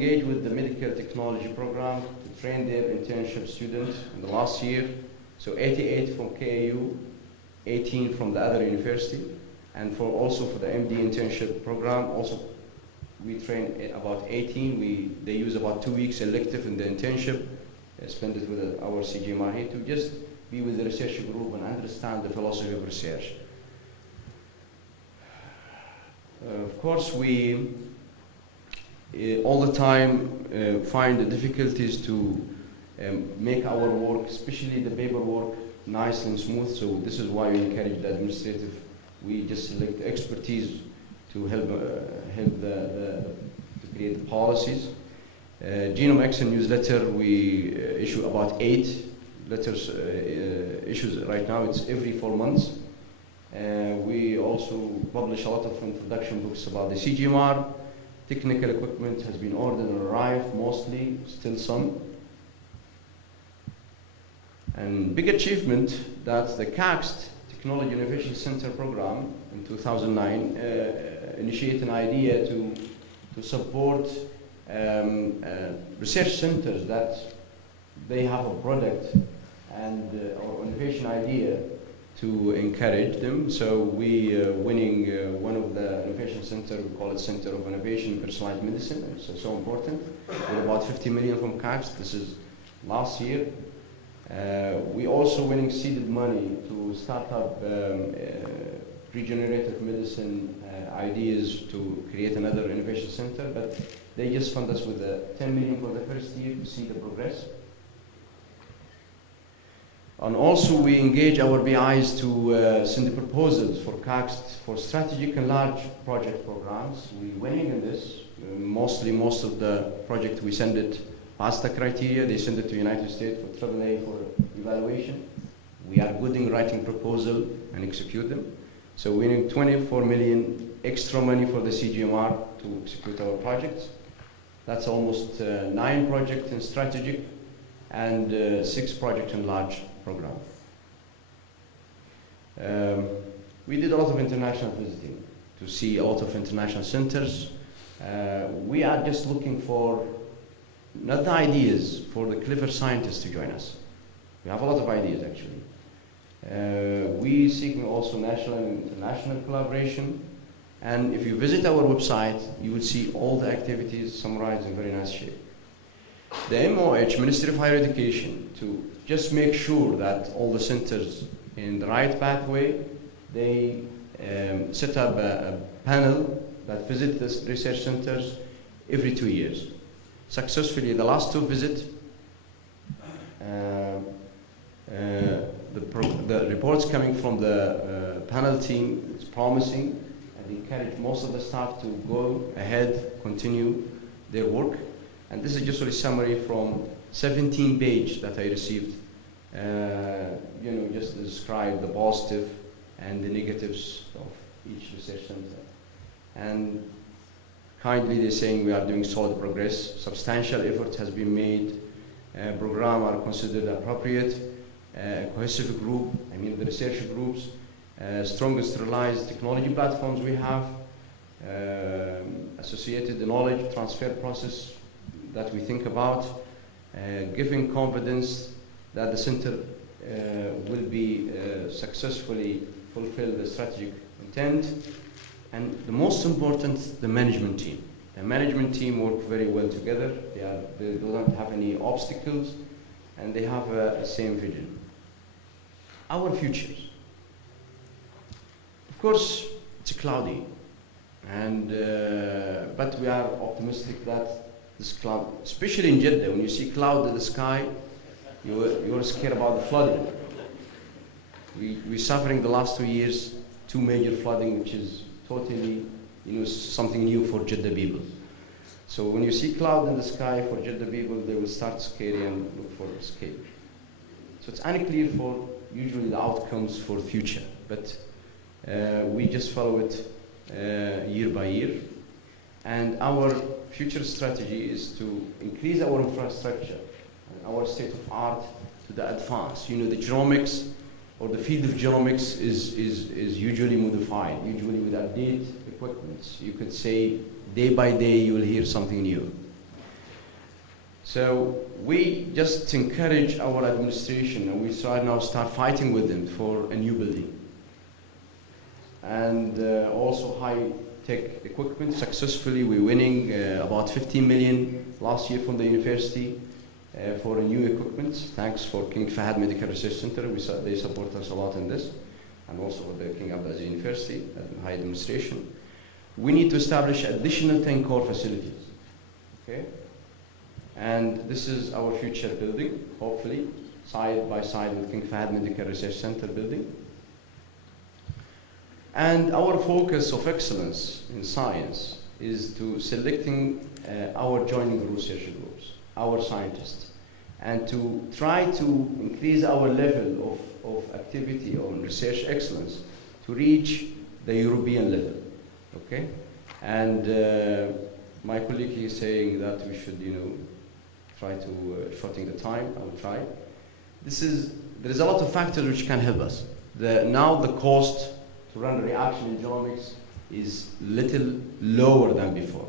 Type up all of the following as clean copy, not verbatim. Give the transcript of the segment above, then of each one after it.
engaged with the medical technology program to train their internship students in the last year. So 88 from KAU, 18 from the other university, and also for the MD internship program, also we train about 18. They use about 2 weeks elective in the internship, spend it with our CGMR here to just be with the research group and understand the philosophy of research. Of course, we all the time find the difficulties to make our work, especially the paperwork, nice and smooth. So this is why we encourage the administrative. We just select expertise to help to create the policies. Genomic newsletter, we issue about 8 letters issues right now. It's every 4 months. We also publish a lot of introduction books about the CGMR. Technical equipment has been ordered and arrived, mostly, still some. And big achievement that the CAXT Technology Innovation Center program in 2009 initiated an idea to support research centers that they have a product and or innovation idea to encourage them. So we winning one of the innovation center, we call it Center of Innovation in Personalized Medicine. It's so important. With about 50 million from CACS. This is last year. We also winning seeded money to start up regenerative medicine ideas to create another innovation center, but they just fund us with 10 million for the first year to see the progress. And also we engage our BIs to send the proposals for CACST for strategic and large project programs. We're winning in this. Most of the project we send it past the criteria. They send it to United States for AAA for evaluation. We are good in writing proposal and execute them. So we need 24 million extra money for the CGMR to execute our projects. That's almost 9 projects in strategic and 6 projects in large program. We did a lot of international visiting to see a lot of international centers. We are just looking for not the ideas, for the clever scientists to join us. We have a lot of ideas actually. We seeking also national and international collaboration. And if you visit our website, you will see all the activities summarized in very nice shape. The MOH, Ministry of Higher Education, to just make sure that all the centers in the right pathway, they set up a panel that visit the research centers every 2 years. Successfully, the last 2 visits, the reports coming from the panel team is promising, and encourage most of the staff to go ahead, continue their work. And this is just a summary from 17 pages that I received, just to describe the positive and the negatives of each research center. And kindly they're saying we are doing solid progress, substantial effort has been made, programs are considered appropriate, cohesive group, the research groups, strongest realized technology platforms we have, associated knowledge transfer process that we think about, giving confidence that the center will be successfully fulfill the strategic intent, and the most important, the management team. The management team work very well together. They don't have any obstacles, and they have a same vision. Our futures. Of course, it's cloudy, and but we are optimistic that this cloud, especially in Jeddah, when you see cloud in the sky, you're scared about the flooding. We're suffering the last 2 years, 2 major flooding, which is totally, something new for Jeddah people. So when you see cloud in the sky for Jeddah people, they will start scary and look for escape. So it's unclear for usually the outcomes for the future, but we just follow it year by year. And our future strategy is to increase our infrastructure and our state of art to the advance. The genomics or the field of genomics is usually modified, usually with updated equipment. You could say day by day you will hear something new. So we just encourage our administration, and we try now start fighting with them for a new building. And also high-tech equipment. Successfully, we're winning about 15 million last year from the university for a new equipment. Thanks for King Fahd Medical Research Center. They support us a lot in this, and also with the King Abdulaziz University and high administration. We need to establish additional 10 core facilities. Okay? And this is our future building, hopefully, side by side with King Fahd Medical Research Center building. And our focus of excellence in science is to selecting our joining research groups, our scientists, and to try to increase our level of activity on research excellence to reach the European level, okay? And my colleague is saying that we should, try to shorten the time. I will try. There is a lot of factors which can help us. Now the cost to run a reaction in genomics is little lower than before,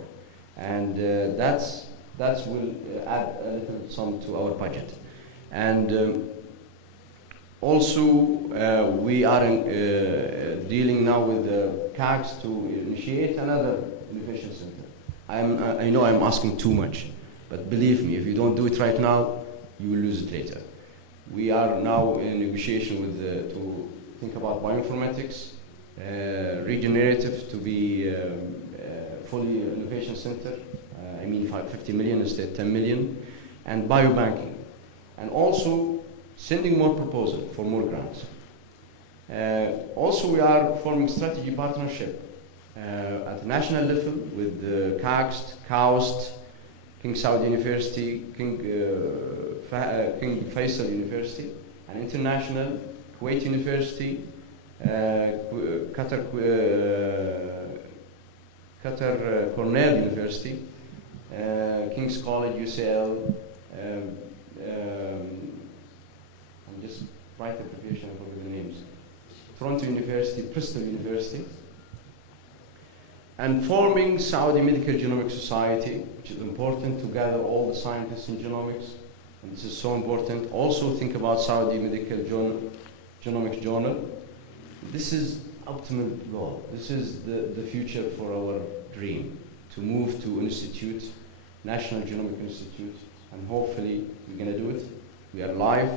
and that will add a little sum to our budget. And also we are dealing now with the CACs to initiate another innovation center. I know I'm asking too much, but believe me, if you don't do it right now, you will lose it later. We are now in negotiation with to think about bioinformatics, regenerative to be fully innovation center. I mean 50 million instead of 10 million, and biobanking, and also sending more proposals for more grants. Also, we are forming strategy partnership at the national level with CACST, KAUST, King Saud University, King Faisal University, and international, Kuwait University, Qatar Cornell University, King's College, UCL, I'm just writing the abbreviation, I forget the names, Toronto University, Bristol University, and forming Saudi Medical Genomic Society, which is important to gather all the scientists in genomics, and this is so important. Also think about Saudi Medical Genomics Journal. This is ultimate goal. This is the future for our dream, to move to institute, National Genomic Institute, and hopefully we're going to do it. We are live.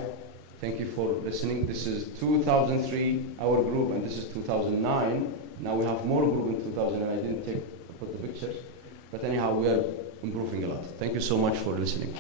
Thank you for listening. This is 2003, our group, and this is 2009. Now we have more group in 2009. I didn't put the pictures, but anyhow, we are improving a lot. Thank you so much for listening.